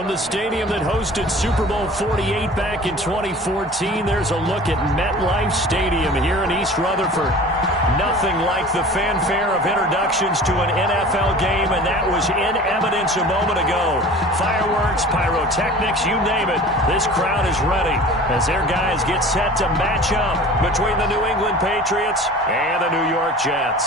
From the stadium that hosted Super Bowl 48 back in 2014, there's a look at MetLife Stadium here in East Rutherford. Nothing like the fanfare of introductions to an NFL game, and that was in evidence a moment ago. Fireworks, pyrotechnics, you name it. This crowd is ready as their guys get set to match up between the New England Patriots and the New York Jets.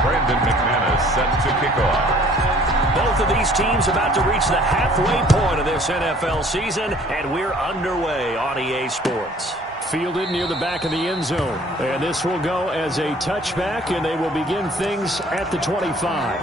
Brandon McManus set to kick off. Both of these teams about to reach the halfway point of this NFL season, and we're underway on EA Sports. Fielded near the back of the end zone, and this will go as a touchback, and they will begin things at the 25.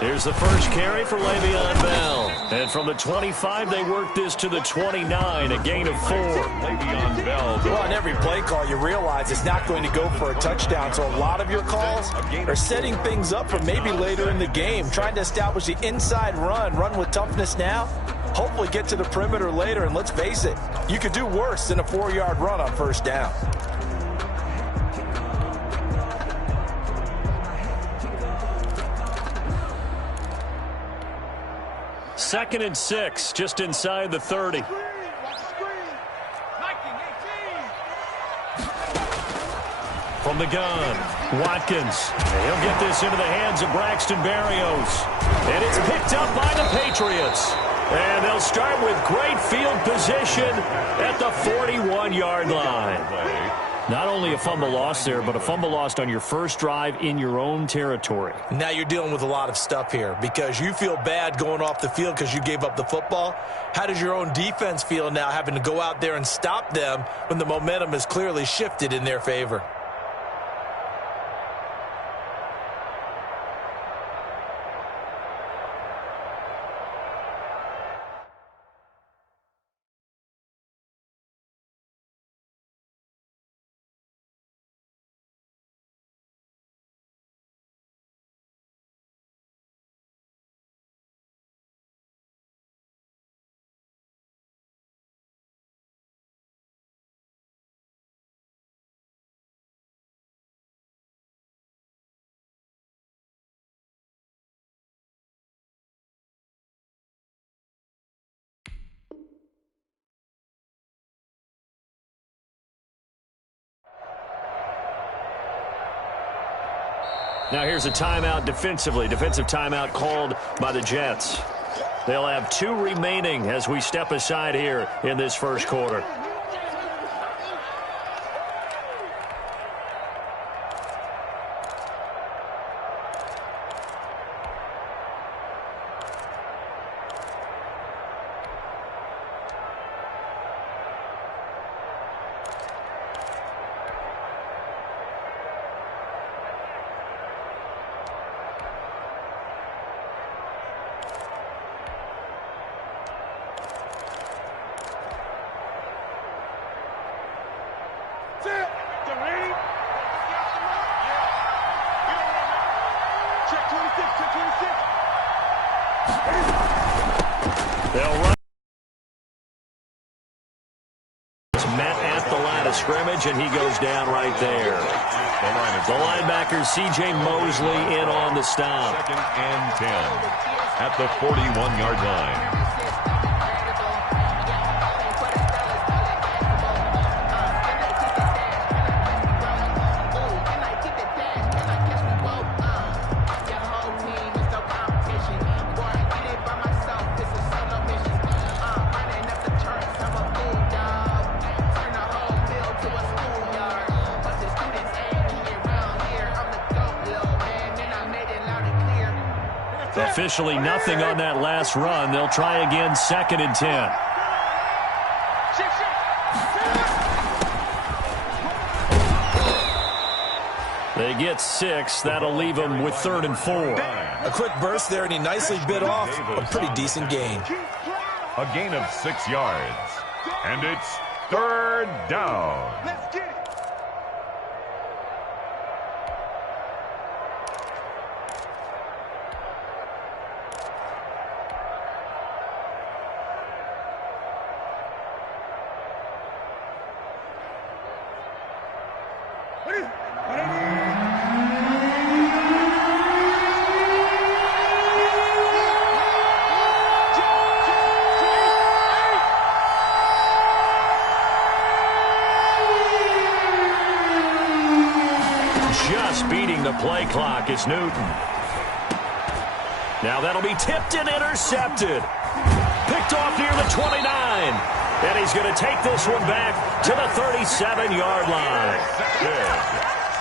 Here's the first carry for Le'Veon Bell. And from the 25, they work this to the 29, a gain of 4. Le'Veon Bell. Well, on every play call, you realize it's not going to go for a touchdown. So a lot of your calls are setting things up for maybe later in the game, trying to establish the inside run with toughness now, hopefully get to the perimeter later. And let's face it, you could do worse than a 4-yard run on first down. Second and 6, just inside the 30. From the gun, Watkins. He'll get this into the hands of Braxton Berrios. And it's picked up by the Patriots. And they'll start with great field position at the 41-yard line. Not only a fumble loss there, but a fumble lost on your first drive in your own territory. Now you're dealing with a lot of stuff here because you feel bad going off the field because you gave up the football. How does your own defense feel now having to go out there and stop them when the momentum is clearly shifted in their favor? Now here's a timeout defensively. Defensive timeout called by the Jets. They'll have 2 remaining as we step aside here in this first quarter. They'll run. It's met at the line of scrimmage, and he goes down right there. The linebacker, C.J. Mosley, in on the stop. 2nd and 10 at the 41-yard line. Officially nothing on that last run. They'll try again, 2nd and 10. They get 6. That'll leave them with 3rd and 4. A quick burst there, and he nicely bit off a pretty decent gain. A gain of 6 yards. And it's 3rd down. Let's get it. Beating the play clock is Newton. Now that'll be tipped and intercepted. Picked off near the 29. And he's going to take this one back to the 37-yard line.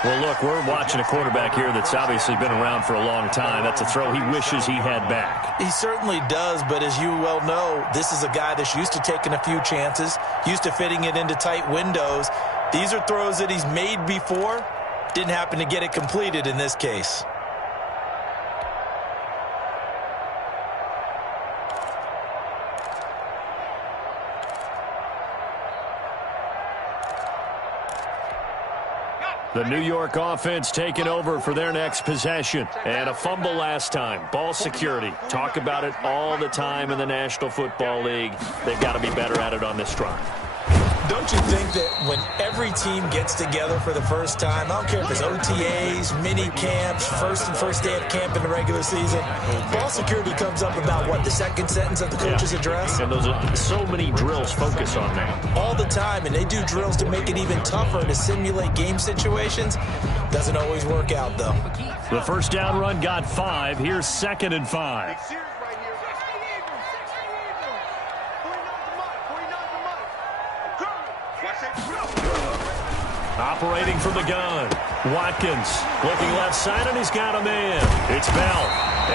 Well, look, we're watching a quarterback here that's obviously been around for a long time. That's a throw he wishes he had back. He certainly does, but as you well know, this is a guy that's used to taking a few chances, used to fitting it into tight windows. These are throws that he's made before. Didn't happen to get it completed in this case. The New York offense taking over for their next possession. And a fumble last time. Ball security. Talk about it all the time in the National Football League. They've got to be better at it on this drive. Don't you think that when every team gets together for the first time, I don't care if it's OTAs, mini camps, first day of camp in the regular season, ball security comes up about, what, the second sentence of the coach's address? And those are so many drills focus on that. All the time, and they do drills to make it even tougher to simulate game situations. Doesn't always work out, though. The first down run got 5. Here's 2nd and 5. Operating from the gun. Watkins looking left side, and he's got a man. It's Bell,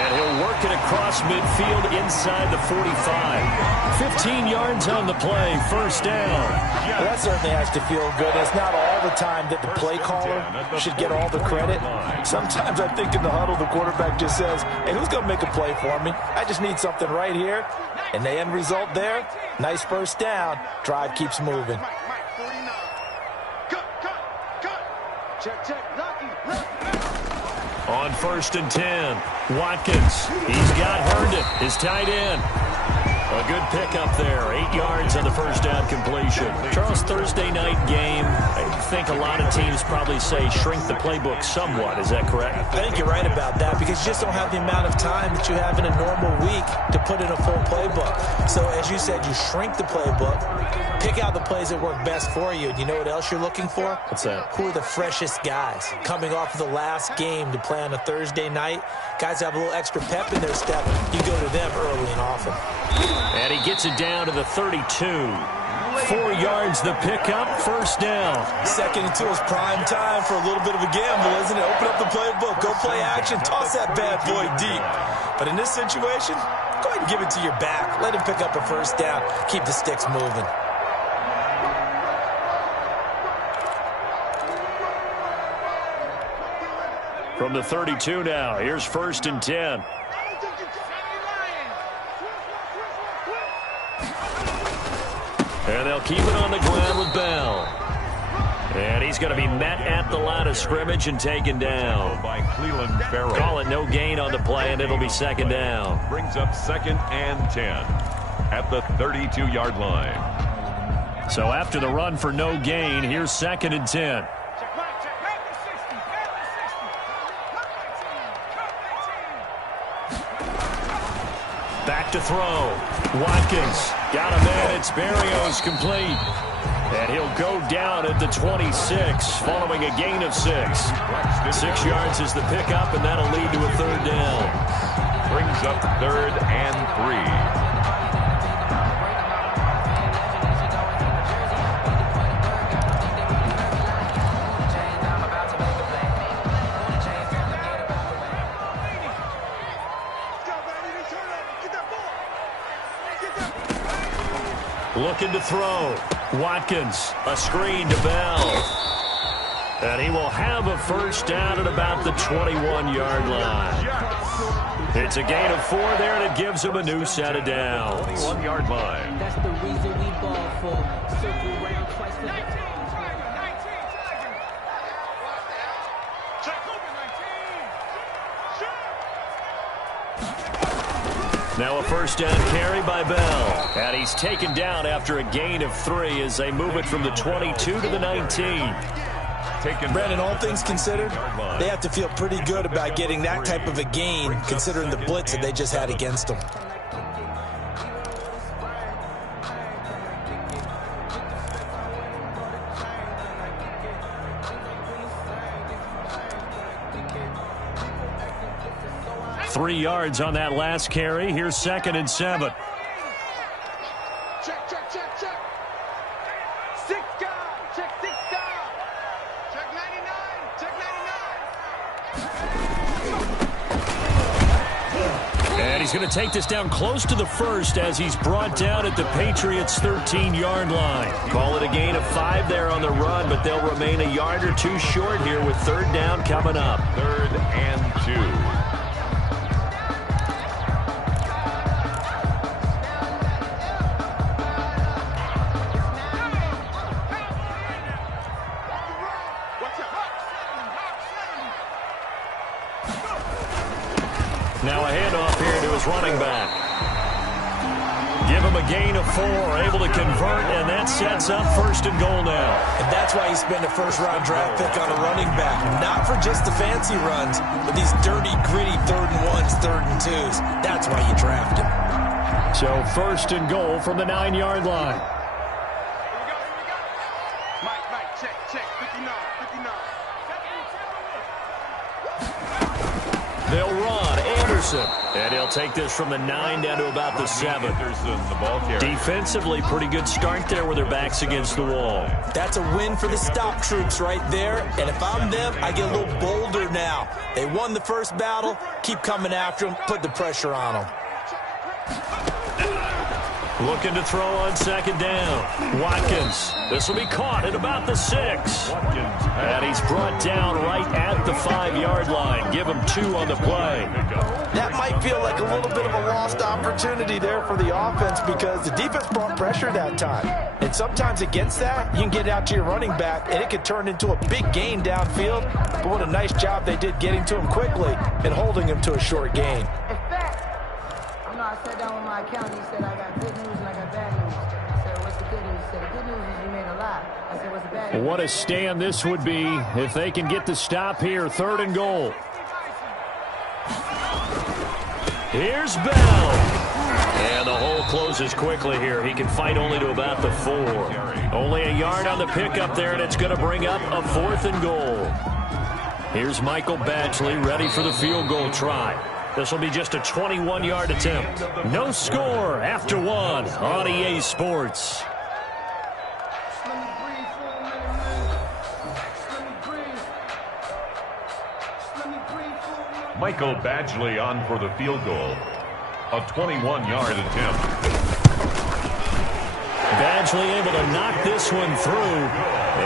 and he'll work it across midfield inside the 45. 15 yards on the play, first down. Well, that certainly has to feel good. It's not all the time that the play caller should get all the credit. Sometimes I think in the huddle, the quarterback just says, hey, who's going to make a play for me? I just need something right here. And the end result there, nice first down. Drive keeps moving. On 1st and 10, Watkins. He's got Herndon, his tight end. A good pickup there. 8 yards on the first down completion. Charles, Thursday night game, I think a lot of teams probably say shrink the playbook somewhat. Is that correct? I think you're right about that because you just don't have the amount of time that you have in a normal week to put in a full playbook. So, as you said, you shrink the playbook, pick out the plays that work best for you. And you know what else you're looking for? What's that? Who are the freshest guys coming off of the last game to play on a Thursday night? Guys have a little extra pep in their step. You go to them early and often. And he gets it down to the 32. 4 yards the pickup, first down. 2nd and 2 is prime time for a little bit of a gamble, isn't it? Open up the playbook, go play action, toss that bad boy deep. But in this situation, go ahead and give it to your back. Let him pick up a first down. Keep the sticks moving. From the 32 now, here's 1st and 10. And they'll keep it on the ground with Bell. And he's going to be met at the line of scrimmage and taken down. By Cleveland Farrell. Call it no gain on the play, and it'll be 2nd down. Brings up 2nd and 10 at the 32-yard line. So after the run for no gain, here's 2nd and 10. Back to throw. Watkins got a man. It's Berrios complete. And he'll go down at the 26 following a gain of 6. 6 yards is the pickup, and that'll lead to a 3rd down. Brings up 3rd and 3. Looking to throw. Watkins, a screen to Bell. And he will have a first down at about the 21-yard line. It's a gain of 4 there, and it gives him a new set of downs. 21-yard line. That's the reason we ball for. Circle around twice for the Now a first down carry by Bell. And he's taken down after a gain of 3 as they move it from the 22 to the 19. Brandon, all things considered, they have to feel pretty good about getting that type of a gain considering the blitz that they just had against them. Three yards on that last carry. Here's 2nd and 7. Check. 6 down. Check 6 down. Check 99. Check 99. And he's going to take this down close to the first as he's brought down at the Patriots' 13-yard line. Call it a gain of 5 there on the run, but they'll remain a yard or 2 short here with 3rd down coming up. 3rd and 2. Now a handoff here to his running back. Give him a gain of 4, able to convert, and that sets up 1st and goal now. And that's why you spend a first-round draft pick on a running back. Not for just the fancy runs, but these dirty, gritty 3rd and 1s, 3rd and 2s. That's why you draft him. So 1st and goal from the 9-yard line. Here we go. Mike, check. 59. They'll run. Anderson. And he'll take this from the 9 down to about the 7. Anderson, the ball carrier. Defensively, pretty good start there with their backs against the wall. That's a win for the stop troops right there. And if I'm them, I get a little bolder now. They won the first battle. Keep coming after them. Put the pressure on them. Looking to throw on 2nd down. Watkins. This will be caught at about the 6. And he's brought down right at the 5-yard line. Give him 2 on the play. That might feel like a little bit of a lost opportunity there for the offense because the defense brought pressure that time. And sometimes against that, you can get out to your running back, and it could turn into a big gain downfield. But what a nice job they did getting to him quickly and holding him to a short gain. I sat down with my accountant. He said, I got good news and I got bad news. I said, what's the good news? He said, the good news is you made a lot. I said, what's the bad news? What a stand this would be if they can get the stop here. 3rd and goal. Here's Bell. And the hole closes quickly here. He can fight only to about the 4. Only a yard on the pickup there, and it's going to bring up a 4th and goal. Here's Michael Badgley ready for the field goal try. This will be just a 21-yard attempt. No score after 1 on EA Sports. Michael Badgley on for the field goal. A 21-yard attempt. Badgley able to knock this one through.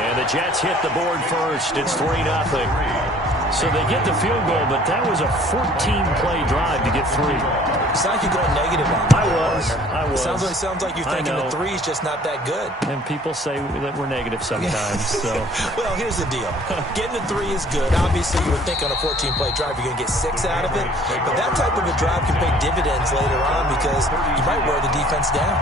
And the Jets hit the board first. It's 3-0. So they get the field goal, but that was a 14-play drive to get 3. It's like you're going negative on that. I was. Sounds like you're thinking the 3 is just not that good. And people say that we're negative sometimes. So, well, here's the deal. Getting the 3 is good. Obviously, you would think on a 14-play drive you're going to get 6 out of it. But that type of a drive can pay dividends later on because you might wear the defense down.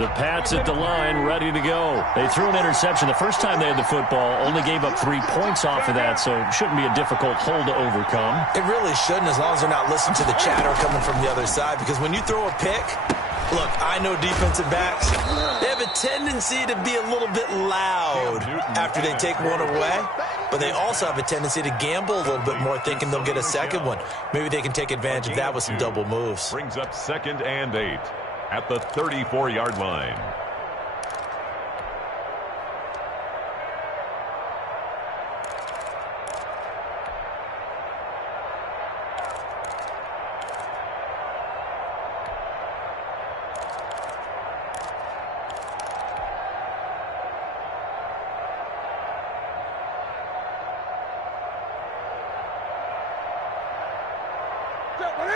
The Pats at the line, ready to go. They threw an interception. The first time they had the football, only gave up 3 points off of that, so it shouldn't be a difficult hole to overcome. It really shouldn't, as long as they're not listening to the chatter coming from the other side, because when you throw a pick, look, I know defensive backs, they have a tendency to be a little bit loud after they take one away, but they also have a tendency to gamble a little bit more, thinking they'll get a second one. Maybe they can take advantage of that with some double moves. Brings up 2nd and 8 at the 34-yard line.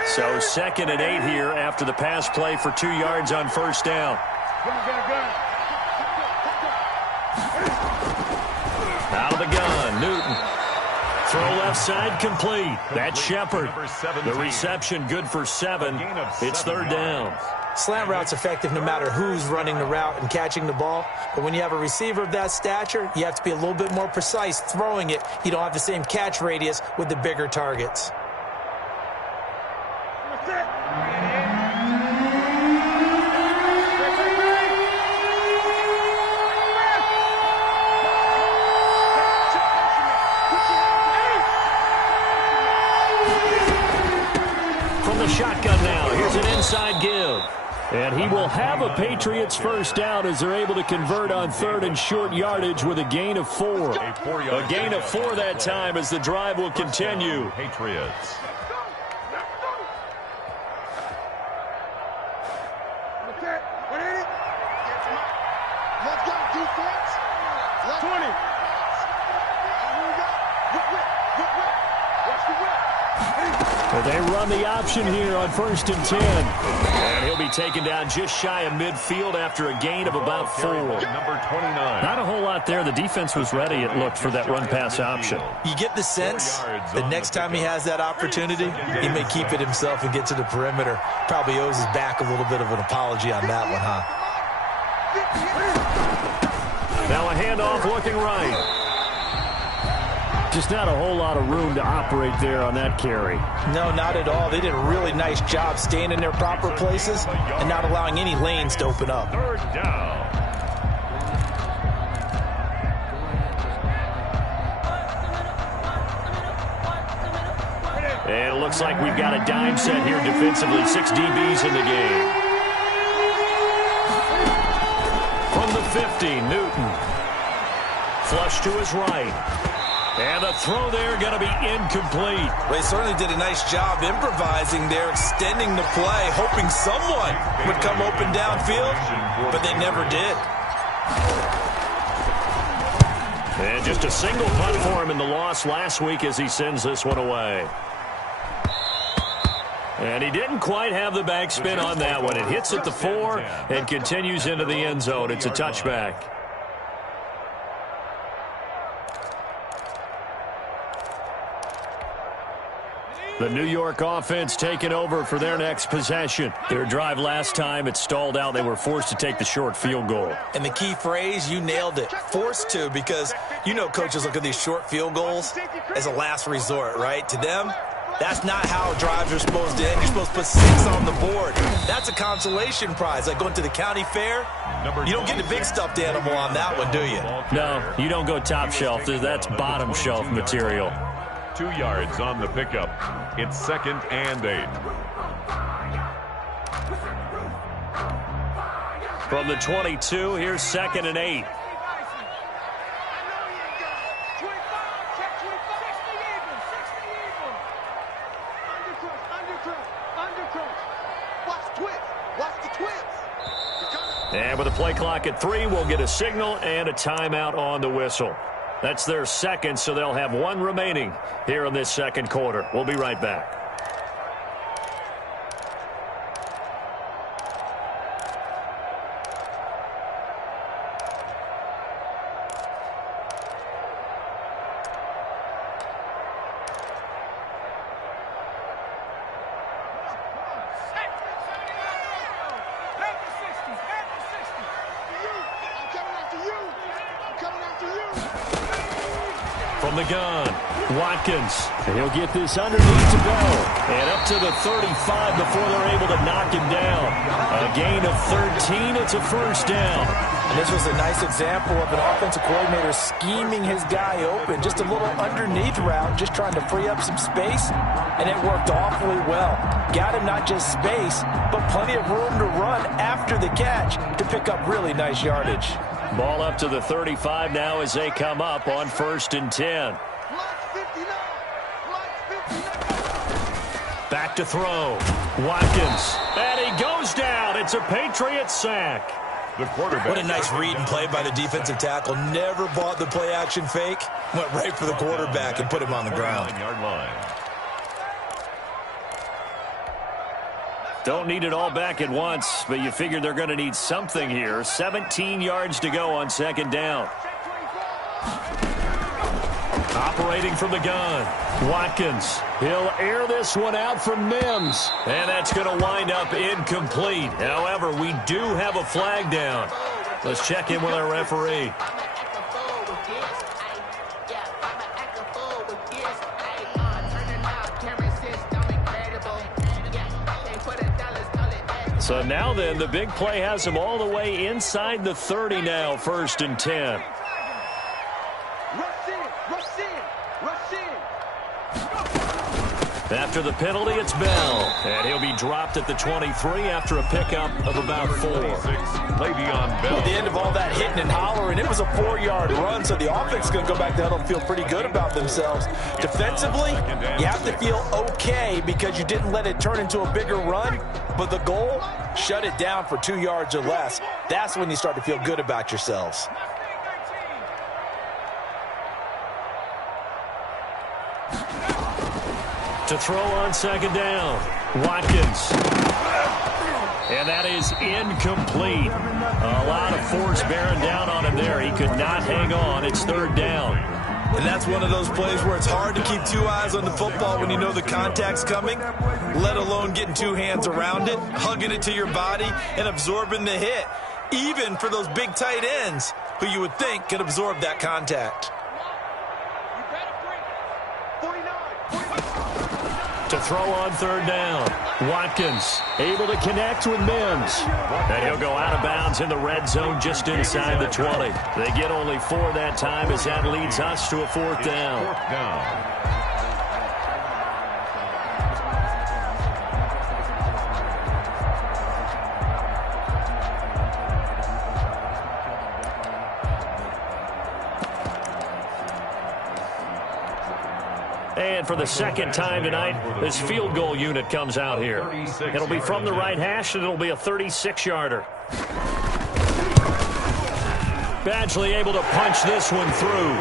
So 2nd and 8 here after the pass play for 2 yards on first down. Out of the gun, Newton. Throw left side complete. That's Shepard. The reception good for 7. It's 3rd down. Slant route's effective no matter who's running the route and catching the ball. But when you have a receiver of that stature, you have to be a little bit more precise throwing it. You don't have the same catch radius with the bigger targets. From the shotgun now, here's an inside give. And he will have a Patriots first down as they're able to convert on 3rd and short yardage with a gain of 4. A gain of 4 that time as the drive will continue. Patriots. Let's go, defense. 20. Watch the whip. They run the option here on 1st and 10. And he'll be taken down just shy of midfield after a gain of about 4. Number 29. Not a whole lot there. The defense was ready, it looked, for that run-pass option. You get the sense that next time he has that opportunity, he may keep it himself and get to the perimeter. Probably owes his back a little bit of an apology on that one, huh? Now a handoff looking right. Just not a whole lot of room to operate there on that carry. No, not at all. They did a really nice job staying in their proper places and not allowing any lanes to open up. 3rd down. And it looks like we've got a dime set here defensively. 6 DBs in the game. From the 50, Newton. Flush to his right. And the throw there going to be incomplete. They certainly did a nice job improvising there, extending the play, hoping someone would come open downfield, but they never did. And just a single punt for him in the loss last week as he sends this one away. And he didn't quite have the backspin on that one. It hits at the 4 and continues into the end zone. It's a touchback. The New York offense taking over for their next possession. Their drive last time, it stalled out. They were forced to take the short field goal. And the key phrase, you nailed it, forced to, because you know coaches look at these short field goals as a last resort, right? To them, that's not how drives are supposed to end. You're supposed to put 6 on the board. That's a consolation prize, like going to the county fair. You don't get the big stuffed animal on that one, do you? No, you don't go top shelf. That's bottom shelf material. 2 yards on the pickup. It's 2nd and 8. From the 22, here's 2nd and 8. And with the play clock at 3, we'll get a signal and a timeout on the whistle. That's their 2nd, so they'll have 1 remaining here in this 2nd quarter. We'll be right back. From the gun, Watkins. And he'll get this underneath to go. And up to the 35 before they're able to knock him down. A gain of 13. It's a first down. And this was a nice example of an offensive coordinator scheming his guy open. Just a little underneath route, just trying to free up some space. And it worked awfully well. Got him not just space, but plenty of room to run after the catch to pick up really nice yardage. Ball up to the 35 now as they come up on 1st and 10. Back to throw. Watkins. And he goes down. It's a Patriot sack. The quarterback. What a nice read and play by the defensive tackle. Never bought the play action fake. Went right for the quarterback and put him on the ground. 9-yard line. Don't need it all back at once, but you figure they're going to need something here. 17 yards to go on second down. Operating from the gun, Watkins. He'll air this one out for Mims. And that's going to wind up incomplete. However, we do have a flag down. Let's check in with our referee. So now then, the big play has him all the way inside the 30 now, 1st and 10. After the penalty, it's Bell. And he'll be dropped at the 23 after a pickup of about 4. Le'Veon Bell. At the end of all that hitting and hollering, it was a 4-yard run, so the offense is going to go back to huddle and feel pretty good about themselves. Defensively, you have to feel okay because you didn't let it turn into a bigger run, but the goal, shut it down for 2 yards or less. That's when you start to feel good about yourselves. To throw on second down, Watkins. And that is incomplete. A lot of force bearing down on him there. He could not hang on. It's 3rd down. And that's one of those plays where it's hard to keep 2 eyes on the football when you know the contact's coming, let alone getting 2 hands around it, hugging it to your body, and absorbing the hit, even for those big tight ends who you would think could absorb that contact. To throw on 3rd down, Watkins able to connect with Mims. And he'll go out of bounds in the red zone just inside the 20. They get only 4 that time as that leads us to a 4th down. 4th down. And for the second time tonight, this field goal unit comes out here. It'll be from the right hash, and it'll be a 36-yarder. Badgley able to punch this one through.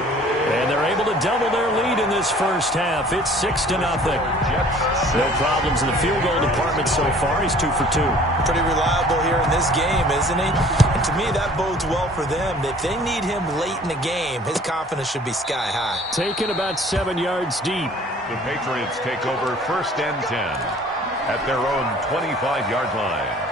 And they're able to double their lead in this first half. It's 6-0. No problems in the field goal department so far. He's 2 for 2. Pretty reliable here in this game, isn't he? And to me, that bodes well for them. If they need him late in the game, his confidence should be sky high. Taken about 7 yards deep. The Patriots take over 1st and 10 at their own 25-yard line.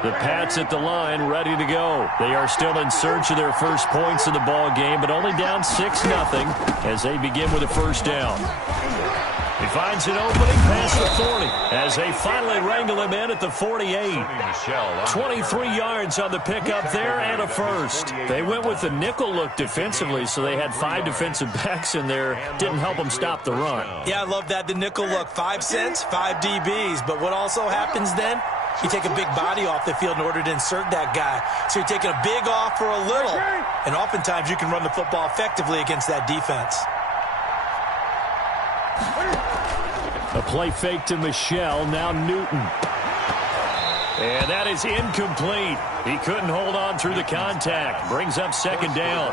The Pats at the line, ready to go. They are still in search of their first points in the ball game, but only down 6-0 as they begin with a 1st down. He finds an opening past the 40 as they finally wrangle him in at the 48. 23 yards on the pickup there and a 1st. They went with the nickel look defensively, so they had 5 defensive backs in there. Didn't help them stop the run. Yeah, I love that. The nickel look, 5 cents, 5 DBs. But what also happens then? You take a big body off the field in order to insert that guy. So you're taking a big off for a little. And oftentimes you can run the football effectively against that defense. A play fake to Michelle, now Newton. And that is incomplete. He couldn't hold on through the contact. Brings up 2nd down.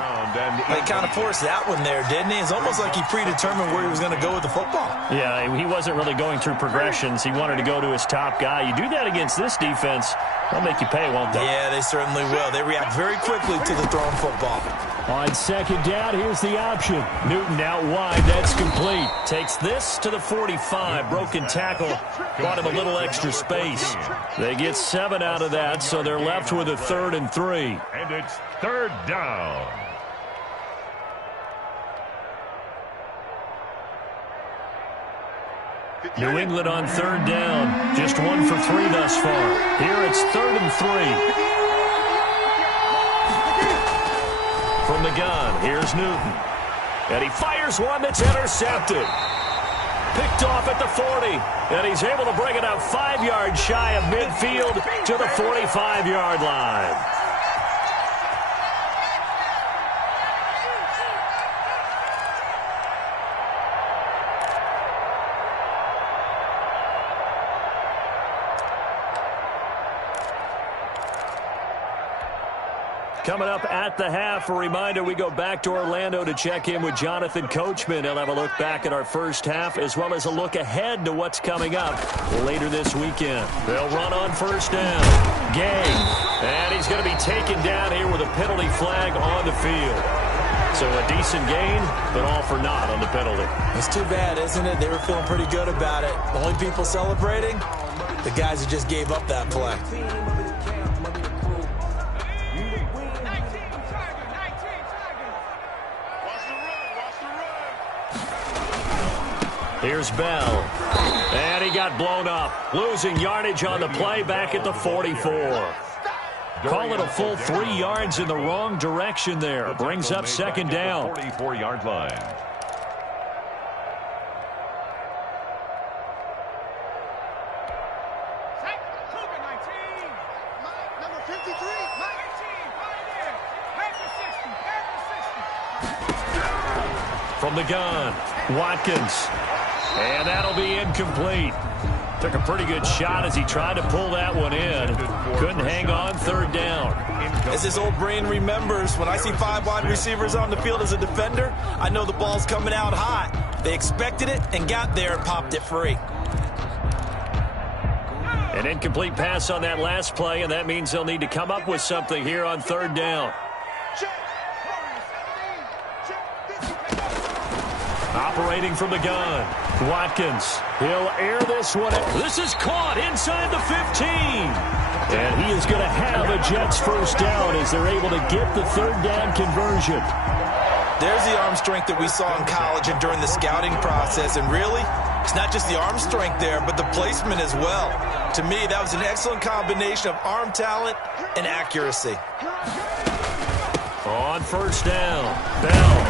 He kind of forced that one there, didn't he? It's almost like he predetermined where he was going to go with the football. Yeah, he wasn't really going through progressions. He wanted to go to his top guy. You do that against this defense, they'll make you pay, won't they? Yeah, they certainly will. They react very quickly to the thrown football. On 2nd down, here's the option. Newton out wide. That's complete. Takes this to the 45. Broken tackle. Bought him a little extra space. They get 7 out of that, so they're left with a 3rd and 3. And it's 3rd down. New England on 3rd down. Just 1 for 3 thus far. Here it's 3rd and 3. From the gun, here's Newton. And he fires one that's intercepted. Picked off at the 40. And he's able to bring it up 5 yards shy of midfield to the 45-yard line. Coming up at the half, a reminder, we go back to Orlando to check in with Jonathan Coachman. He'll have a look back at our first half as well as a look ahead to what's coming up later this weekend. They'll run on first down. Gay. And he's going to be taken down here with a penalty flag on the field. So a decent gain, but all for naught on the penalty. It's too bad, isn't it? They were feeling pretty good about it. The only people celebrating, the guys who just gave up that play. Here's Bell. And he got blown up. Losing yardage on the play back at the 44. Call it a full 3 yards in the wrong direction there. Brings up second down. 44-yard line. Number 53, Mike. 18, right there. Head to 60, head to 60. From the gun, Watkins. And that'll be incomplete. Took a pretty good shot as he tried to pull that one in. Couldn't hang on third down. As his old brain remembers, when I see 5 wide receivers on the field as a defender, I know the ball's coming out hot. They expected it and got there and popped it free. An incomplete pass on that last play, and that means they'll need to come up with something here on third down. Operating from the gun, Watkins. He'll air this one. This is caught inside the 15. And he is going to have a Jets first down as they're able to get the third down conversion. There's the arm strength that we saw in college and during the scouting process. And really, it's not just the arm strength there, but the placement as well. To me, that was an excellent combination of arm talent and accuracy. On first down, Bell.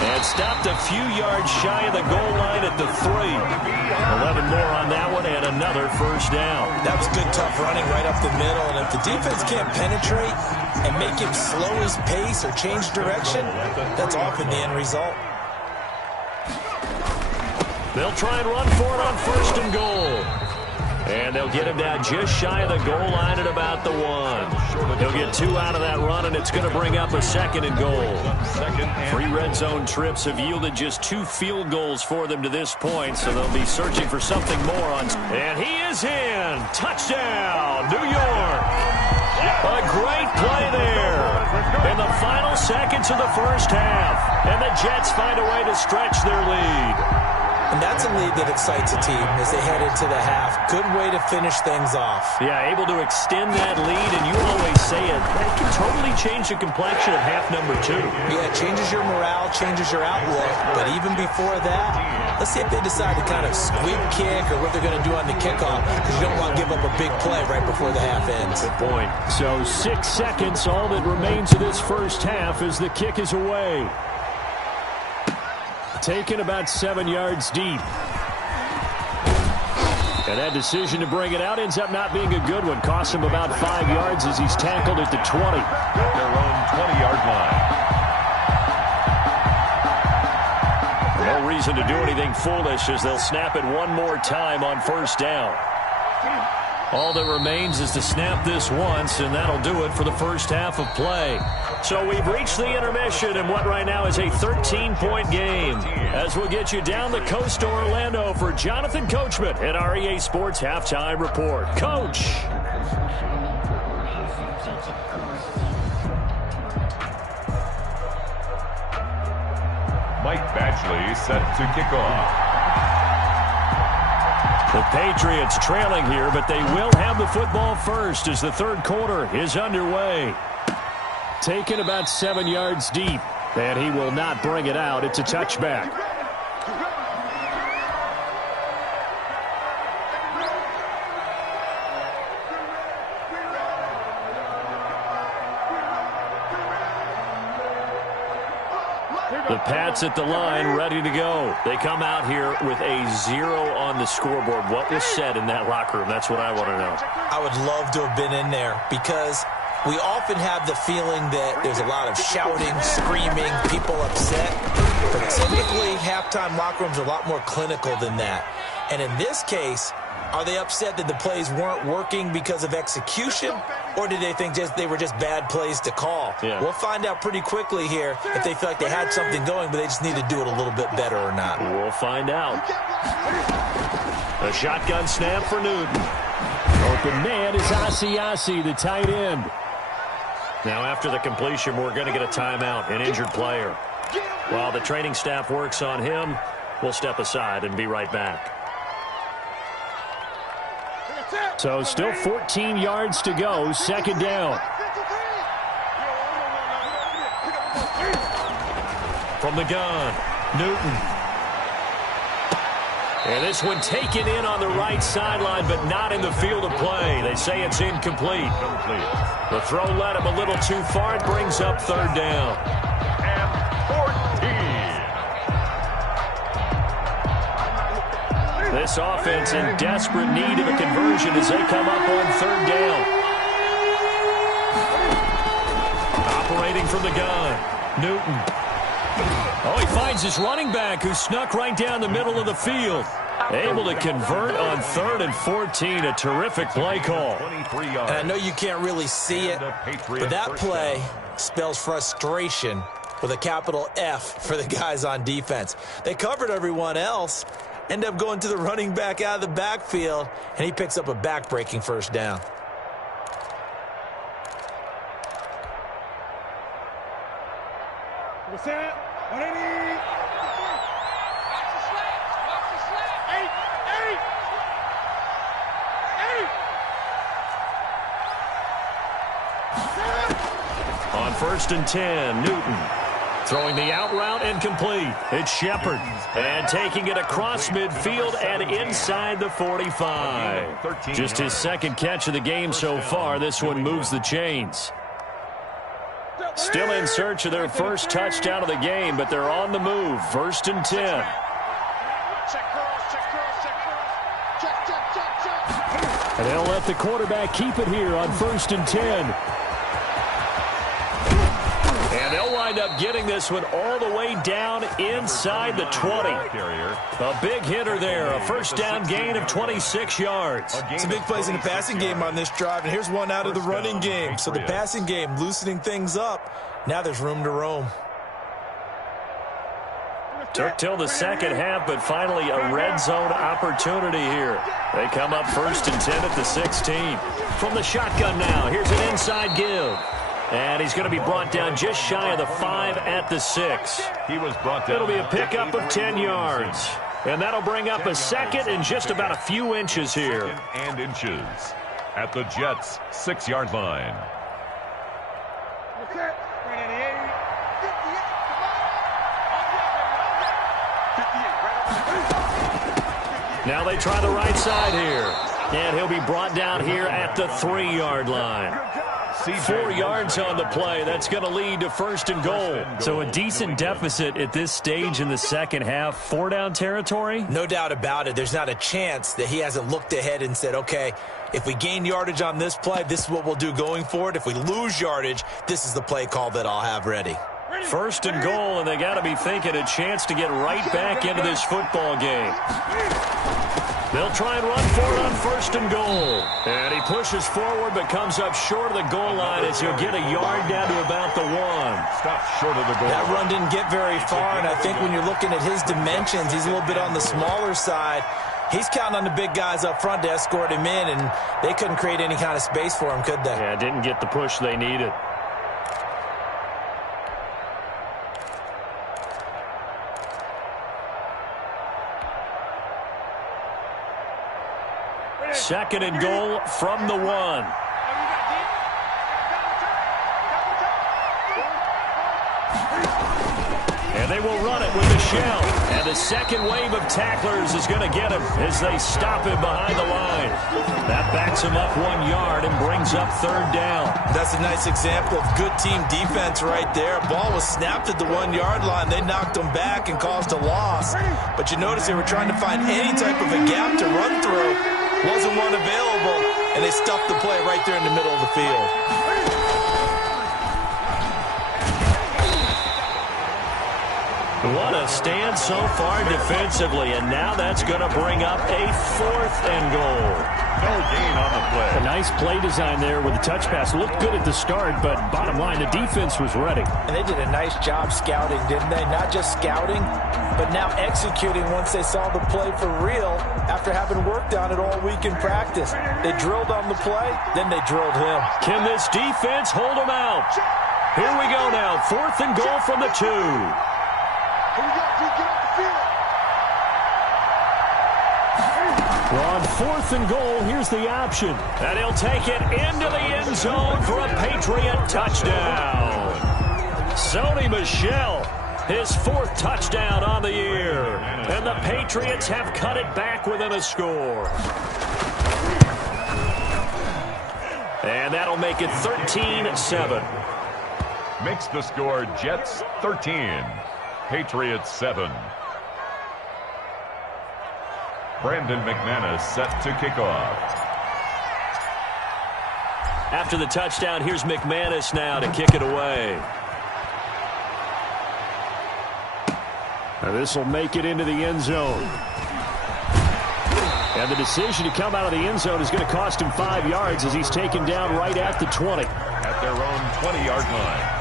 And stopped a few yards shy of the goal line at the 3. 11 more on that one and another first down. That was good, tough running right up the middle. And if the defense can't penetrate and make him slow his pace or change direction, that's often the end result. They'll try and run for it on first and goal. And they'll get him down just shy of the goal line at about the 1. He'll get 2 out of that run, and it's going to bring up a second and goal. 3 red zone trips have yielded just 2 field goals for them to this point, so they'll be searching for something more on. And he is in. Touchdown, New York. A great play there in the final seconds of the first half. And the Jets find a way to stretch their lead. And that's a lead that excites a team as they head into the half. Good way to finish things off. Yeah, able to extend that lead, and you always say it, that can totally change the complexion of half number 2. Yeah, it changes your morale, changes your outlook. But even before that, let's see if they decide to kind of squib kick or what they're going to do on the kickoff, because you don't want to give up a big play right before the half ends. Good point. So 6 seconds, all that remains of this first half as the kick is away. Taken about 7 yards deep. And that decision to bring it out ends up not being a good one. Costs him about 5 yards as he's tackled at the 20. Their own 20-yard line. No reason to do anything foolish as they'll snap it one more time on first down. All that remains is to snap this once, and that'll do it for the first half of play. So we've reached the intermission in what right now is a 13-point game. As we'll get you down the coast to Orlando for Jonathan Coachman at our EA Sports Halftime Report. Coach. Mike Badgley set to kick off. The Patriots trailing here, but they will have the football first as the third quarter is underway. Taken about 7 yards deep, and he will not bring it out. It's a touchback. The Pats at the line, ready to go. They come out here with a 0 on the scoreboard. What was said in that locker room? That's what I want to know. I would love to have been in there because we often have the feeling that there's a lot of shouting, screaming, people upset. But typically, halftime locker rooms are a lot more clinical than that. And in this case, Are they upset that the plays weren't working because of execution, or did they think they were just bad plays to call? Yeah. We'll find out pretty quickly here if they feel like they had something going, but they just need to do it a little bit better or not. We'll find out. A shotgun snap for Newton. Open man is Asiasi, the tight end. Now after the completion, we're going to get a timeout, an injured player. While the training staff works on him, we'll step aside and be right back. So still 14 yards to go, second down. From the gun, Newton. And this one taken in on the right sideline, but not in the field of play. They say it's incomplete. The throw led him a little too far. It brings up third down. And 14. This offense in desperate need of a conversion as they come up on third down. Operating from the gun, Newton. Oh, he finds his running back who snuck right down the middle of the field. Able to convert on 3rd and 14. A terrific play call. And I know you can't really see it, but that play spells frustration with a capital F for the guys on defense. They covered everyone else, end up going to the running back out of the backfield, and he picks up a back-breaking first down. On 1st and 10, Newton throwing the out route and complete. It's Shepard. And taking it across midfield and inside the 45. Just his second catch of the game so far. This one moves the chains. Still in search of their first touchdown of the game, but they're on the move. 1st and 10. And they'll let the quarterback keep it here on 1st and 10. And they'll wind up getting this one all the way down inside the 20. A big hitter there. A first down gain of 26 yards. Some big plays in the passing game on this drive, and here's one out of the running game. So the passing game loosening things up. Now there's room to roam. Took till the second half, but finally a red zone opportunity here. They come up 1st and 10 at the 16. From the shotgun now, here's an inside give. And he's going to be brought down just shy of the 5 at the 6. He was brought down. It'll be a pickup of 10 yards. And that'll bring up a second and just about a few inches here. And inches at the Jets' 6-yard line. Now they try the right side here. And he'll be brought down here at the 3-yard line. 4 yards on the play. That's going to lead to 1st and goal. So a decent deficit at this stage in the second half. 4-down territory? No doubt about it. There's not a chance that he hasn't looked ahead and said, okay, if we gain yardage on this play, this is what we'll do going forward. If we lose yardage, this is the play call that I'll have ready. 1st and goal, and they got to be thinking a chance to get right back into this football game. They'll try and run for it on 1st and goal. And he pushes forward but comes up short of the goal line as he'll get a yard down to about the 1. Stop short of the goal. That run didn't get very far, and I think when you're looking at his dimensions, he's a little bit on the smaller side. He's counting on the big guys up front to escort him in, and they couldn't create any kind of space for him, could they? Yeah, didn't get the push they needed. Second and goal from the 1. And they will run it with the shell. And the second wave of tacklers is going to get him as they stop him behind the line. That backs him up 1 yard and brings up 3rd down. That's a nice example of good team defense right there. Ball was snapped at the 1 yard line. They knocked him back and caused a loss. But you notice they were trying to find any type of a gap to run through. Wasn't one available, and they stuffed the play right there in the middle of the field. What a stand so far defensively, and now that's going to bring up a 4th and goal. No gain on the play. A nice play design there with the touch pass. Looked good at the start, but bottom line, the defense was ready. And they did a nice job scouting, didn't they? Not just scouting, but now executing once they saw the play for real after having worked on it all week in practice. They drilled on the play, then they drilled him. Can this defense hold him out? Here we go now. 4th and goal from the 2. Here we go. Get off the field. We're on 4th and goal. Here's the option. And he'll take it into the end zone for a Patriot touchdown. Sony Michel, his 4th touchdown on the year. And the Patriots have cut it back within a score. And that'll make it 13-7. Makes the score Jets 13, Patriots 7. Brandon McManus set to kick off. After the touchdown, here's McManus now to kick it away. Now this will make it into the end zone. And the decision to come out of the end zone is going to cost him 5 yards as he's taken down right at the 20. At their own 20-yard line.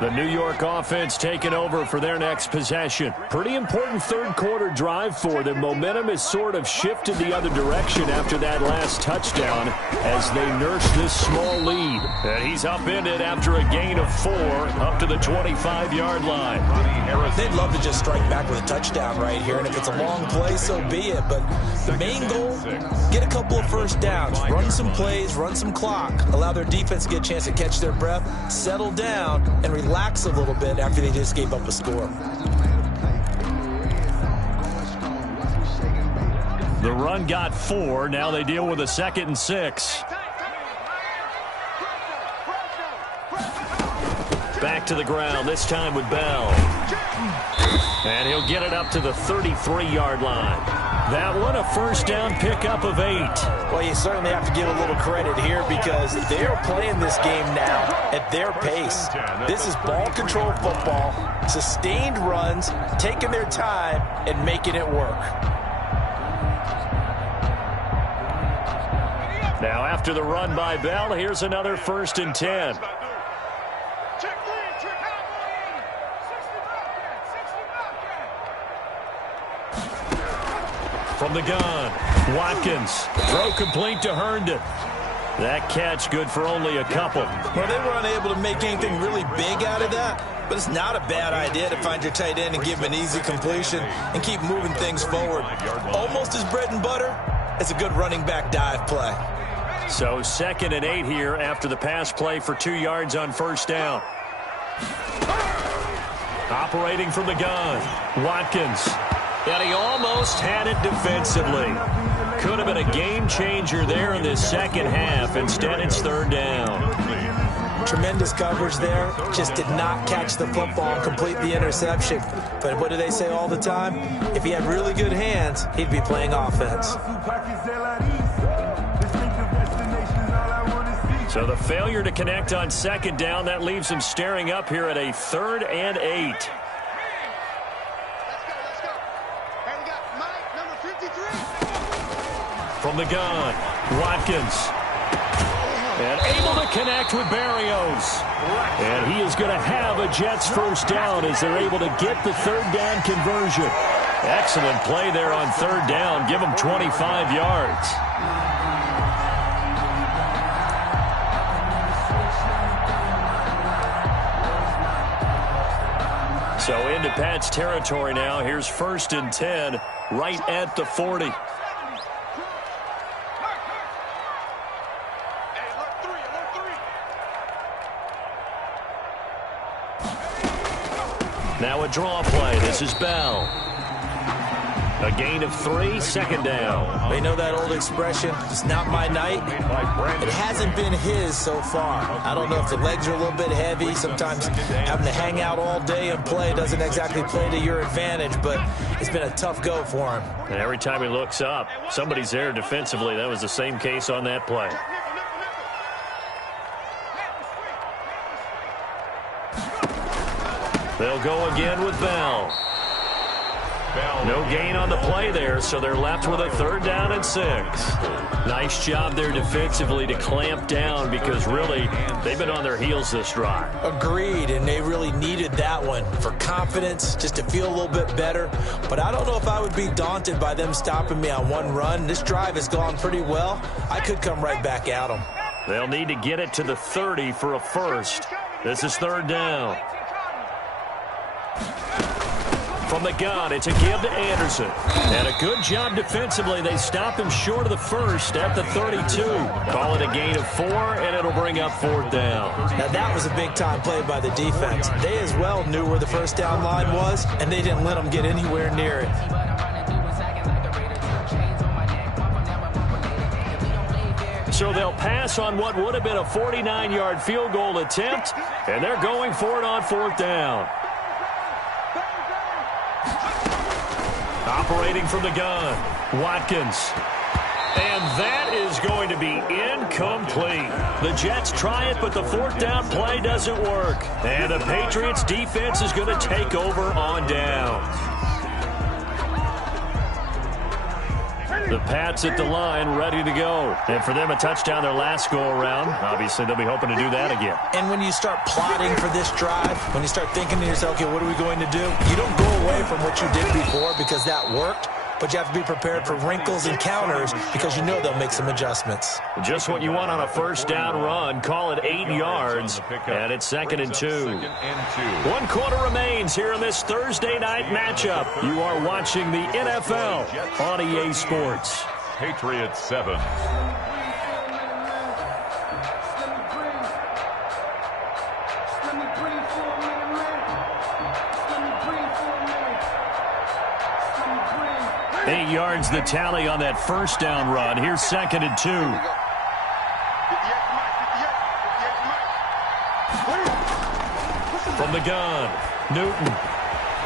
The New York offense taking over for their next possession. Pretty important third quarter drive for them. Momentum has sort of shifted the other direction after that last touchdown as they nurse this small lead. And he's upended after a gain of 4 up to the 25-yard line. They'd love to just strike back with a touchdown right here, and if it's a long play, so be it. But the main goal, get a couple of first downs, run some plays, run some clock, allow their defense to get a chance to catch their breath, settle down, and relax a little bit after they just gave up a score. The run got 4. Now they deal with a 2nd and 6. Back to the ground, this time with Bell. And he'll get it up to the 33-yard line. That one a first down pickup of 8. Well, you certainly have to give a little credit here because they're playing this game now at their pace. This is ball control football, sustained runs, taking their time and making it work. Now after the run by Bell, here's another 1st and 10. From the gun, Watkins, throw complete to Herndon. That catch good for only a couple. Well, they were unable to make anything really big out of that, but it's not a bad idea to find your tight end and give him an easy completion and keep moving things forward. Almost his bread and butter, it's a good running back dive play. So 2nd and 8 here after the pass play for 2 yards on first down. Operating from the gun, Watkins. And he almost had it defensively. Could have been a game changer there in this second half. Instead, it's 3rd down. Tremendous coverage there. Just did not catch the football and complete the interception. But what do they say all the time? If he had really good hands, he'd be playing offense. So the failure to connect on 2nd down, that leaves him staring up here at a 3rd and 8. From the gun, Watkins. And able to connect with Berrios. And he is going to have a Jets first down as they're able to get the 3rd down conversion. Excellent play there on 3rd down. Give them 25 yards. So into Pat's territory now. Here's 1st and 10 right at the 40. Now a draw play. This is Bell. A gain of 3, second down. They know that old expression, it's not my night. It hasn't been his so far. I don't know if the legs are a little bit heavy. Sometimes having to hang out all day and play doesn't exactly play to your advantage, but it's been a tough go for him. And every time he looks up, somebody's there defensively. That was the same case on that play. They'll go again with Bell. No gain on the play there, so they're left with a 3rd down and 6. Nice job there defensively to clamp down because really they've been on their heels this drive. Agreed, and they really needed that one for confidence, just to feel a little bit better. But I don't know if I would be daunted by them stopping me on one run. This drive has gone pretty well. I could come right back at them. They'll need to get it to the 30 for a first. This is 3rd down. From the gun, it's a give to Anderson. And a good job defensively. They stop him short of the first at the 32. Call it a gain of 4, and it'll bring up 4th down. Now, that was a big-time play by the defense. They as well knew where the first down line was, and they didn't let them get anywhere near it. So they'll pass on what would have been a 49-yard field goal attempt, and they're going for it on 4th down. Operating from the gun, Watkins. And that is going to be incomplete. The Jets try it, but the 4th down play doesn't work. And the Patriots defense is going to take over on downs. The Pats at the line, ready to go. And for them, a touchdown their last go-around. Obviously, they'll be hoping to do that again. And when you start plotting for this drive, when you start thinking to yourself, okay, what are we going to do? You don't go away from what you did before because that worked, but you have to be prepared for wrinkles and counters because you know they'll make some adjustments. Just what you want on a 1st down run. Call it 8 yards, and it's 2nd and 2. 1 quarter remains here in this Thursday night matchup. You are watching the NFL on EA Sports. Patriots 7. Eight yards the tally on that 1st down run. Here's 2nd and 2. From the gun, Newton.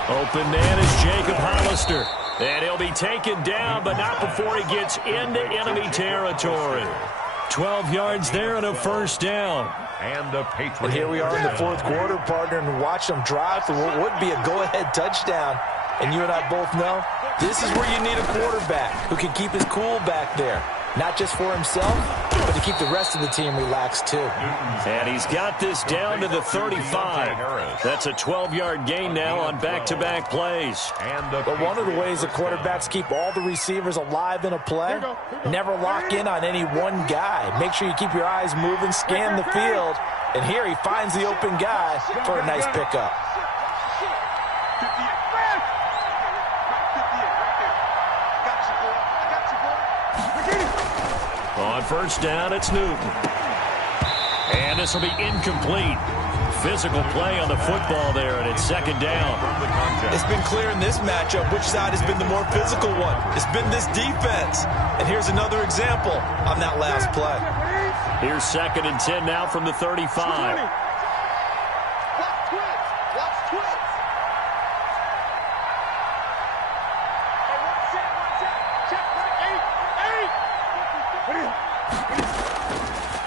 Open man is Jacob Hollister. And he'll be taken down, but not before he gets into enemy territory. 12 yards there and a 1st down. And here we are in the 4th quarter, partner, and watch them drive for what would be a go-ahead touchdown. And you and I both know this is where you need a quarterback who can keep his cool back there. Not just for himself, but to keep the rest of the team relaxed, too. And he's got this down to the 35. That's a 12-yard gain now on back-to-back plays. But one of the ways the quarterbacks keep all the receivers alive in a play, never lock in on any one guy. Make sure you keep your eyes moving, scan the field. And here he finds the open guy for a nice pickup. On 1st down, it's Newton. And this will be incomplete. Physical play on the football there, and it's 2nd down. It's been clear in this matchup which side has been the more physical one. It's been this defense. And here's another example on that last play. Here's 2nd and 10 now from the 35.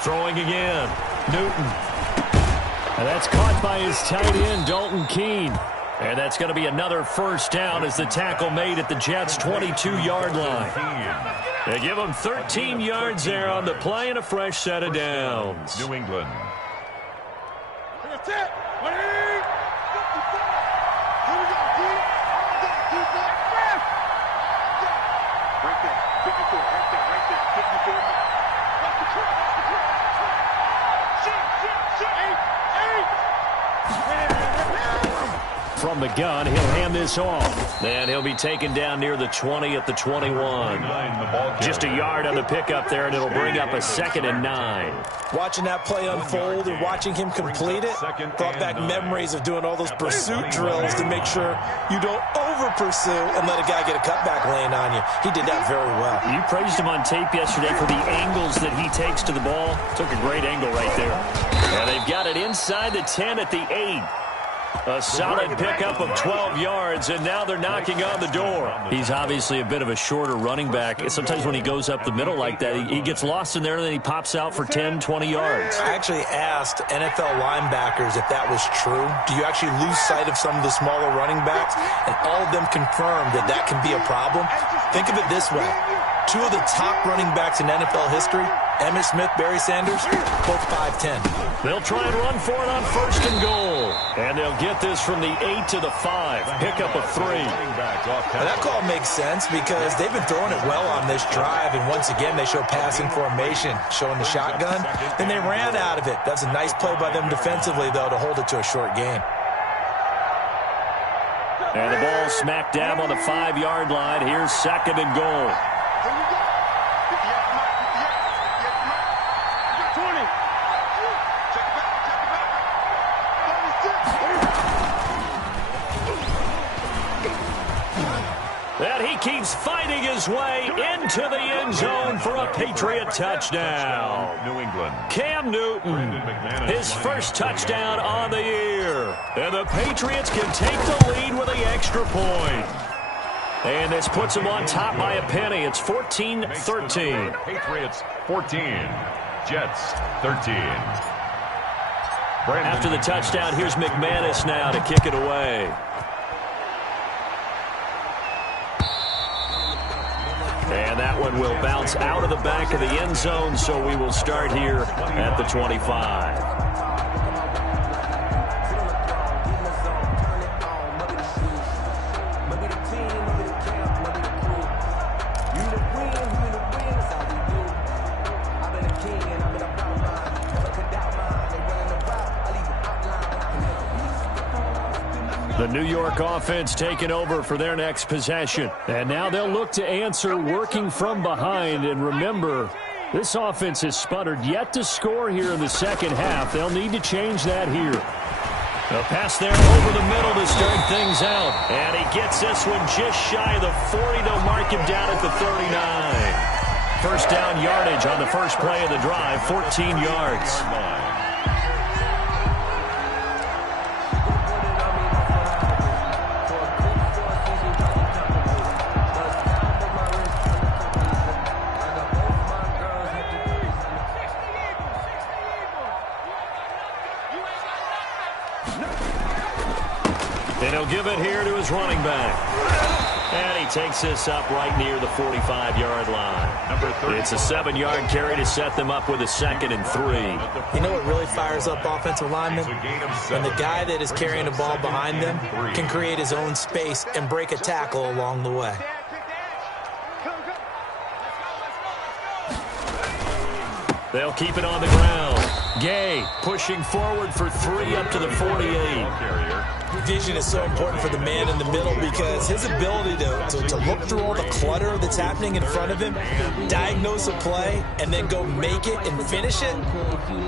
Throwing again, Newton. And that's caught by his tight end, Dalton Keene. And that's going to be another 1st down as the tackle made at the Jets' 22-yard line. They give them 13 yards there on the play and a fresh set of downs. New England. From the gun, he'll hand this off. And he'll be taken down near the 20 at the 21. Just a yard on the pickup there, and it'll bring up a 2nd and 9. Watching that play unfold and watching him complete it brought back memories of doing all those pursuit drills to make sure you don't over-pursue and let a guy get a cutback lane on you. He did that very well. You praised him on tape yesterday for the angles that he takes to the ball. Took a great angle right there. And they've got it inside the 10 at the 8. A solid pickup of 12 yards, and now they're knocking on the door. He's obviously a bit of a shorter running back. Sometimes when he goes up the middle like that, he gets lost in there, and then he pops out for 10, 20 yards. I actually asked NFL linebackers if that was true. Do you actually lose sight of some of the smaller running backs? And all of them confirmed that that can be a problem. Think of it this way. 2 of the top running backs in NFL history, Emmitt Smith, Barry Sanders, both 5'10". They'll try and run for it on 1st and goal. And they'll get this from the 8 to the 5. Pickup of 3. Now that call makes sense because they've been throwing it well on this drive. And once again, they show passing formation, showing the shotgun. Then they ran out of it. That's a nice play by them defensively, though, to hold it to a short gain. And the ball smack dab on the 5-yard line. Here's 2nd and goal. And he keeps fighting his way into the end zone for a Patriot touchdown. New England. Cam Newton, his first touchdown on the year. And the Patriots can take the lead with the extra point. And this puts them on top by a penny. It's 14-13. Patriots 14. Jets 13. After the touchdown, here's McManus now to kick it away. And that one will bounce out of the back of the end zone, so we will start here at the 25. The New York offense taking over for their next possession. And now they'll look to answer working from behind. And remember, this offense has sputtered yet to score here in the second half. They'll need to change that here. A pass there over the middle to start things out. And he gets this one just shy of the 40. They'll mark him down at the 39. First down yardage on the first play of the drive, 14 yards. And he'll give it here to his running back. And he takes this up right near the 45-yard line. It's a 7-yard carry to set them up with a 2nd and 3. You know what really fires up offensive linemen? When the guy that is carrying the ball behind them can create his own space and break a tackle along the way. They'll keep it on the ground. Gay pushing forward for 3 up to the 48. Vision is so important for the man in the middle because his ability to look through all the clutter that's happening in front of him, diagnose a play, and then go make it and finish it,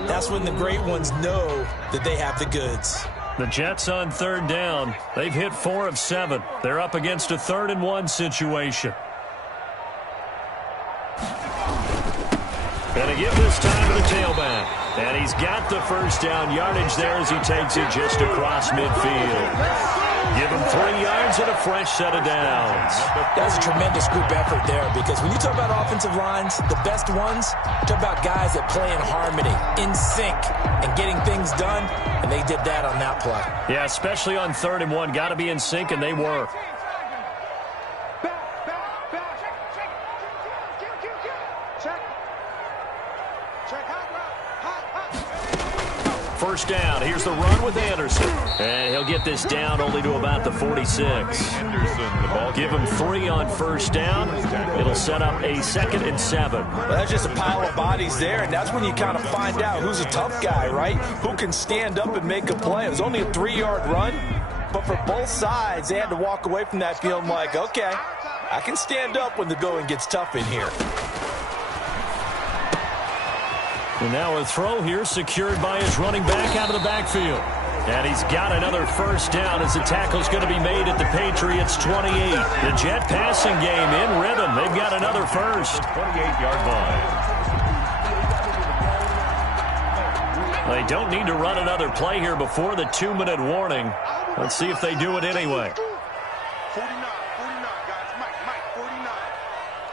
that's when the great ones know that they have the goods. The Jets on 3rd down. They've hit 4 of 7. They're up against a 3rd and 1 situation. And a give this time to the tailback. And he's got the first down yardage there as he takes it just across midfield. Give him 3 yards and a fresh set of downs. That's a tremendous group effort there because when you talk about offensive lines, the best ones, talk about guys that play in harmony, in sync, and getting things done, and they did that on that play. Yeah, especially on 3rd and 1. Got to be in sync, and they were. First down. Here's the run with Anderson. And he'll get this down only to about the 46. Give him 3 on 1st down. It'll set up a 2nd and 7. Well, that's just a pile of bodies there, and that's when you kind of find out who's a tough guy, right? Who can stand up and make a play. It was only a 3-yard run, but for both sides, they had to walk away from that feeling like, okay, I can stand up when the going gets tough in here. And now a throw here secured by his running back out of the backfield. And he's got another first down as the tackle's going to be made at the Patriots' 28. The Jet passing game in rhythm. They've got another first. 28-yard line. They don't need to run another play here before the 2-minute warning. Let's see if they do it anyway. 49, guys. Mike, 49.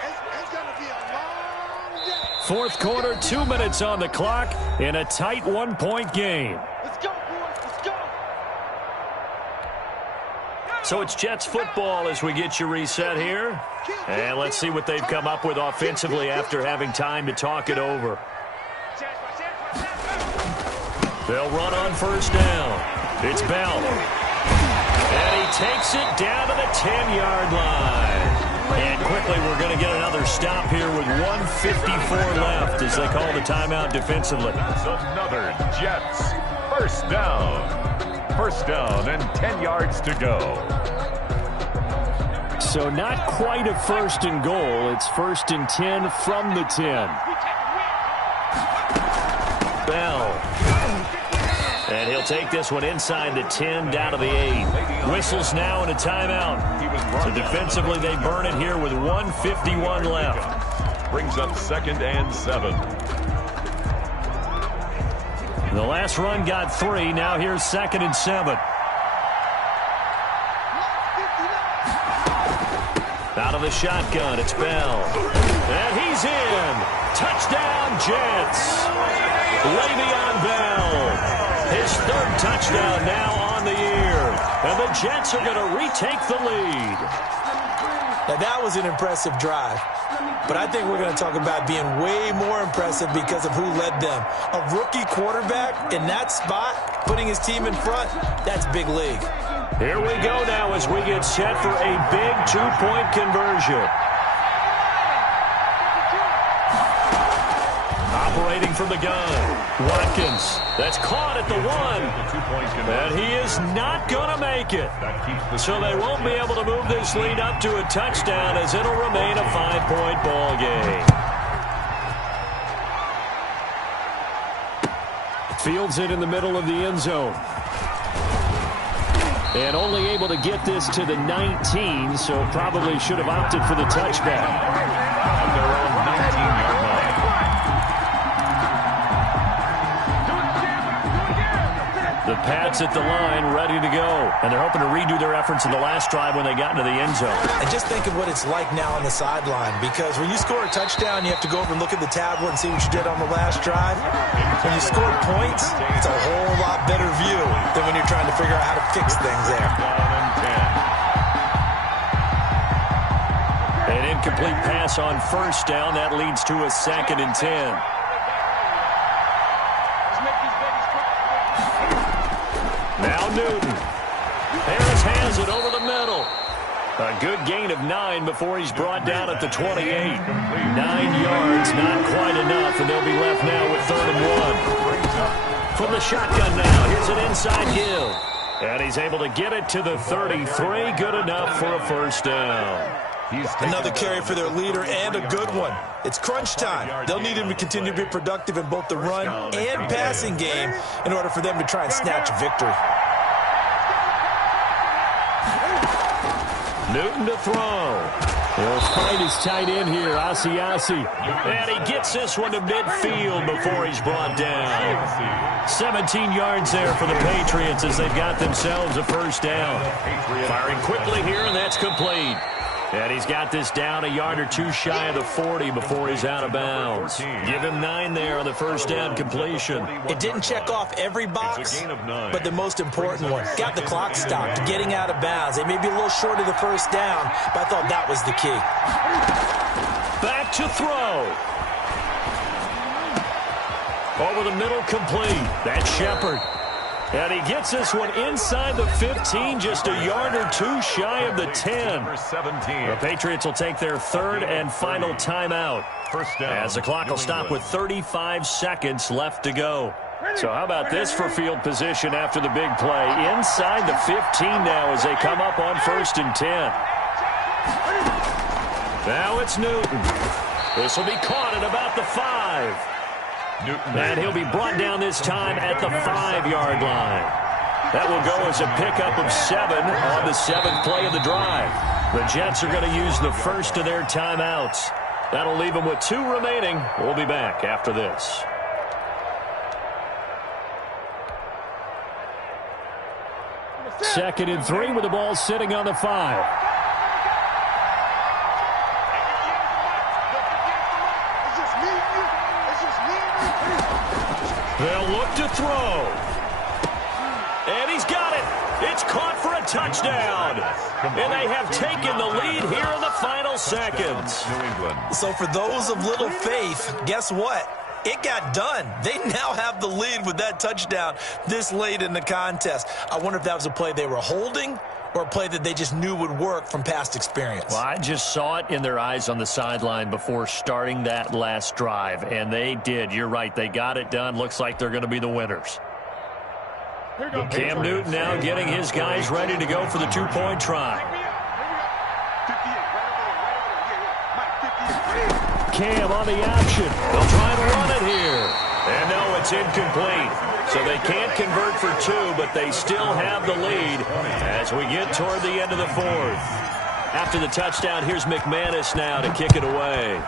It's going to be a long day. Fourth quarter, 2 minutes on the clock in a tight 1-point game. Let's go, boys. Let's go. So it's Jets football as we get you reset here. And let's see what they've come up with offensively after having time to talk it over. They'll run on first down. It's Bell. And he takes it down to the 10-yard line. And quickly we're going to get another stop here with 1:54 left as they call the timeout defensively. Another Jets first down. First down and 10 yards to go. So not quite a first and goal. It's first and 10 from the 10. Bell. And he'll take this one inside the 10 down to the 8. Whistles now in a timeout. So defensively they burn it here with 1:51 left. Brings up 2nd and 7. The last run got 3. Now here's 2nd and 7. Out of the shotgun, it's Bell. And he's in. Touchdown, Jets. Le'Veon Bell. His 3rd touchdown now on the year. And the Jets are going to retake the lead. Now, that was an impressive drive. But I think we're going to talk about being way more impressive because of who led them. A rookie quarterback in that spot, putting his team in front, that's big league. Here we go now as we get set for a big 2-point conversion. Operating from the gun. Watkins. That's caught at the 1. And he is not going to make it. So they won't be able to move this lead up to a touchdown as it'll remain a 5-point ball game. Fields it in the middle of the end zone. And only able to get this to the 19, so probably should have opted for the touchback. On their own 19-yard line. The Pats at the line, ready to go. And they're hoping to redo their efforts in the last drive when they got into the end zone. And just think of what it's like now on the sideline, because when you score a touchdown, you have to go over and look at the tablet and see what you did on the last drive. When you score points, it's a whole lot better view than when you're trying to figure out how to fix things there. An incomplete pass on first down. That leads to a 2nd and 10. Now Newton. Harris has it over the middle. A good gain of 9 before he's brought down at the 28. 9 yards, not quite enough, and they'll be left now with 3rd and 1. From the shotgun now, here's an inside give. And he's able to get it to the 33. Good enough for a first down. Another carry for their leader and a good one. It's crunch time. They'll need him to continue to be productive in both the run and passing game in order for them to try and snatch a victory. Newton to throw. He'll find his tight end here, Asiasi. And he gets this one to midfield before he's brought down. 17 yards there for the Patriots as they've got themselves a first down. Firing quickly here, and that's complete. And he's got this down a yard or 2 shy of the 40 before he's out of bounds. Give him 9 there on the first down completion. It didn't check off every box, but the most important one. Got the clock stopped, getting out of bounds. They may be a little short of the first down, but I thought that was the key. Back to throw. Over the middle, complete. That's Shepard. And he gets this one inside the 15, just a yard or 2 shy of the 10. The Patriots will take their 3rd and final timeout as the clock will stop with 35 seconds left to go. So how about this for field position after the big play? Inside the 15 now as they come up on 1st and 10. Now it's Newton. This will be caught at about the 5. And he'll be brought down this time at the 5-yard line. That will go as a pickup of 7 on the 7th play of the drive. The Jets are going to use the first of their timeouts. That'll leave them with 2 remaining. We'll be back after this. Second and 3 with the ball sitting on the 5. They'll look to throw. And he's got it. It's caught for a touchdown. And they have taken the lead here in the final seconds. New England. So for those of little faith, guess what? It got done. They now have the lead with that touchdown this late in the contest. I wonder if that was a play they were holding or a play that they just knew would work from past experience. Well, I just saw it in their eyes on the sideline before starting that last drive, and they did. You're right. They got it done. Looks like they're going to be the winners. Cam Newton now getting his guys ready to go for the 2-point try. Cam on the action. They'll try to run it here. And no, it's incomplete. So they can't convert for 2, but they still have the lead as we get toward the end of the 4th. After the touchdown, here's McManus now to kick it away.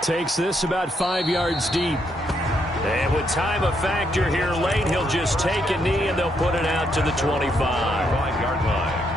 Takes this about 5 yards deep. And with time a factor here late, he'll just take a knee and they'll put it out to the 25. 5-yard line.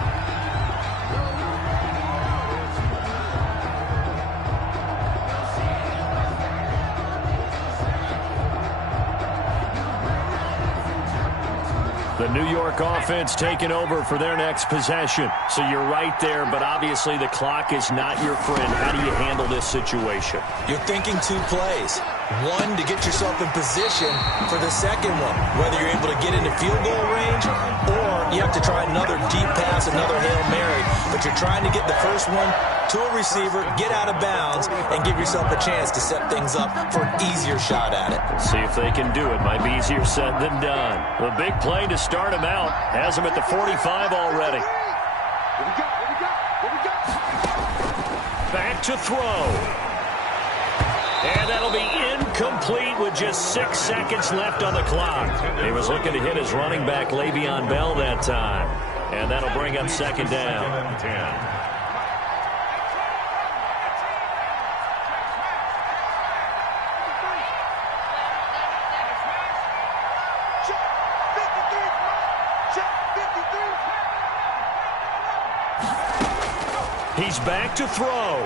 The New York offense taking over for their next possession. So you're right there, but obviously the clock is not your friend. How do you handle this situation? You're thinking 2 plays. One, to get yourself in position for the second one, whether you're able to get into field goal range or you have to try another deep pass, another Hail Mary. But you're trying to get the first one to a receiver, get out of bounds, and give yourself a chance to set things up for an easier shot at it. We'll see if they can do it. Might be easier said than done. The big play to start him out has him at the 45 already. Back to throw. And that'll be incomplete with just 6 seconds left on the clock. He was looking to hit his running back, Le'Veon Bell, that time. And that'll bring up second down. 10. He's back to throw.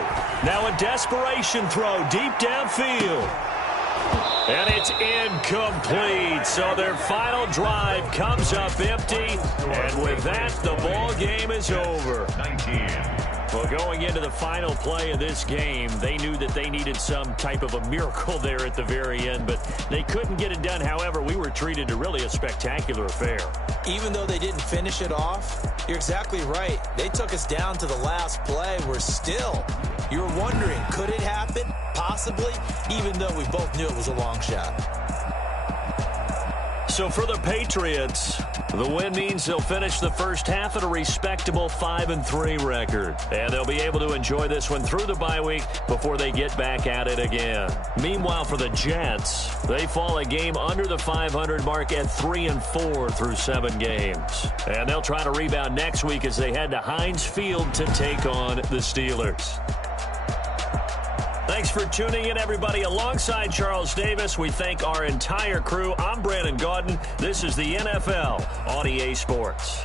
Now a desperation throw deep downfield. And it's incomplete. So their final drive comes up empty. And with that, the ball game is over. 19. Well, going into the final play of this game, they knew that they needed some type of a miracle there at the very end, but they couldn't get it done. However, we were treated to really a spectacular affair. Even though they didn't finish it off, you're exactly right. They took us down to the last play. We're still, you're wondering, could it happen? Possibly, even though we both knew it was a long shot. So for the Patriots, the win means they'll finish the first half at a respectable 5-3 record. And they'll be able to enjoy this one through the bye week before they get back at it again. Meanwhile, for the Jets, they fall a game under the 500 mark at 3-4 through 7 games. And they'll try to rebound next week as they head to Heinz Field to take on the Steelers. Thanks for tuning in, everybody. Alongside Charles Davis, we thank our entire crew. I'm Brandon Gaudin. This is the NFL on EA Sports.